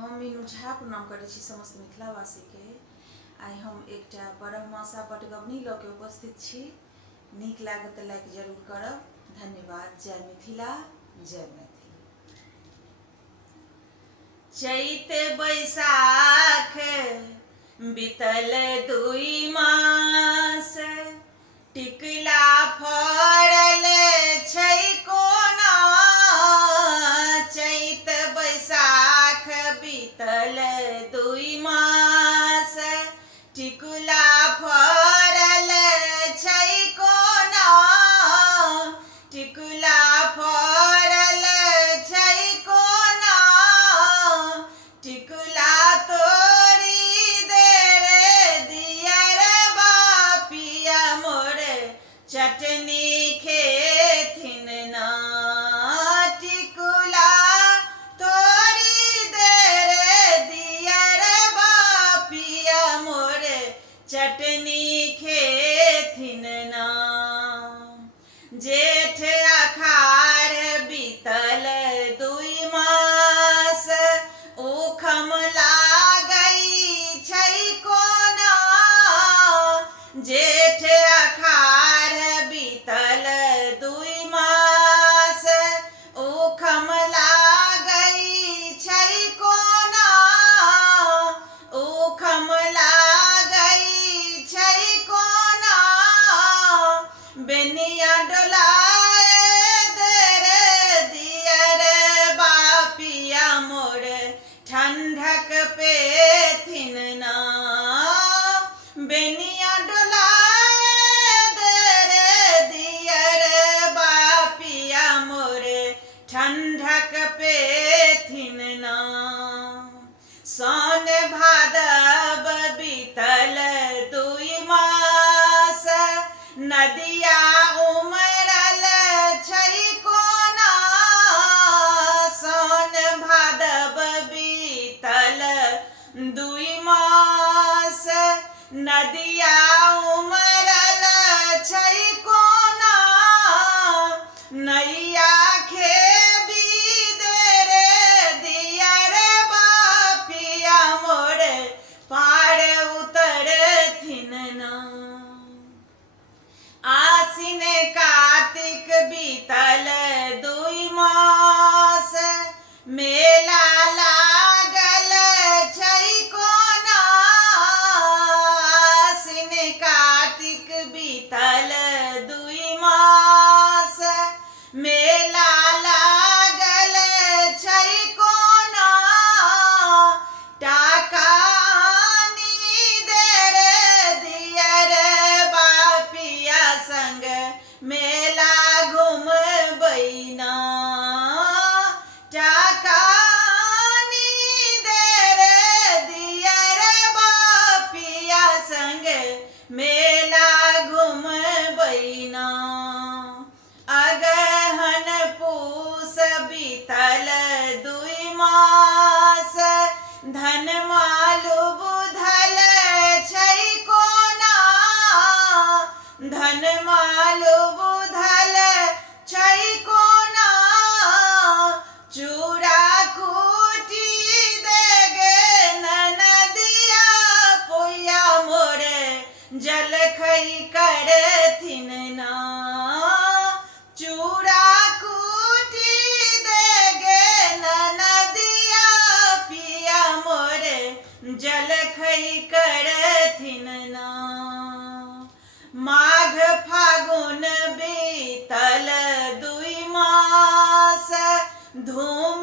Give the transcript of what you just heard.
हम मीनू झा प्रणाम करै छी समस्त मिथिलावासी के। आइ हम एकटा बरहमासा बटगबनी लऽ के उपस्थित छी। नीक लागत तऽ लाइक जरूर करब। धन्यवाद। जय मिथिला, जय मैथिली। चैत बैसाख बीतल 2 मास, टिकला फड़ल छै कोना। चैत बैसाख बीतल 2 मास, टिकुला फड़ल छै कोना। टिकुला फड़ल छै कोना, टिकुला तोरी दे रे दियर बापिया मोर, चटनी खेथिन ना। टिकुला तोरी दे रे दियर बापिया मोर, चटनी खेथिन ना। जेठ अखाढ़ बीतल 2 मास, उखम लागै छै कोना। जेठ अखाढ़ बीतल 2 मास, उखम लागै छै कोना। उखम लागै छै कोना, बेनिया डोलाए दे रे दियर बापिया मोर, ठंढक पेथिन ना। बेनिया डोलाए दे रे दियर बापिया मोर, ठंढक पेथिन ना। सावन भादव बीतल 2 मास, नदिया उमरल छै कोना। सावन भादव बीतल 2 मास, नदिया उमरल छै कोना। नैया खेबी दे रे दियर बापिया मोर, पार उतरथिन ना। आसिन कार्तिक बीतल 2 मास, मेला लागल छै कोना। आसिन कार्तिक बीतल 2 मास, मेला लागल छै कोना। टाका आनी दे रे दियर बापिया संग, मेला घुमबै ना। टाका आनी दे रे दियर बापिया संग, मेला घुमबै ना। अगहन पूस बीतल 2 मास, धन मालु बुधल छै कोना। धन मालु बुधल छै कोना, चूड़ा कूटी दे गे ननदिया पोया मोर, जलखै करथिन ना। चूड़ा कूटी दे गे ननदिया पिया मोर, जलखै करथिन ना। माघ फागुन बीतल 2 मास, धूम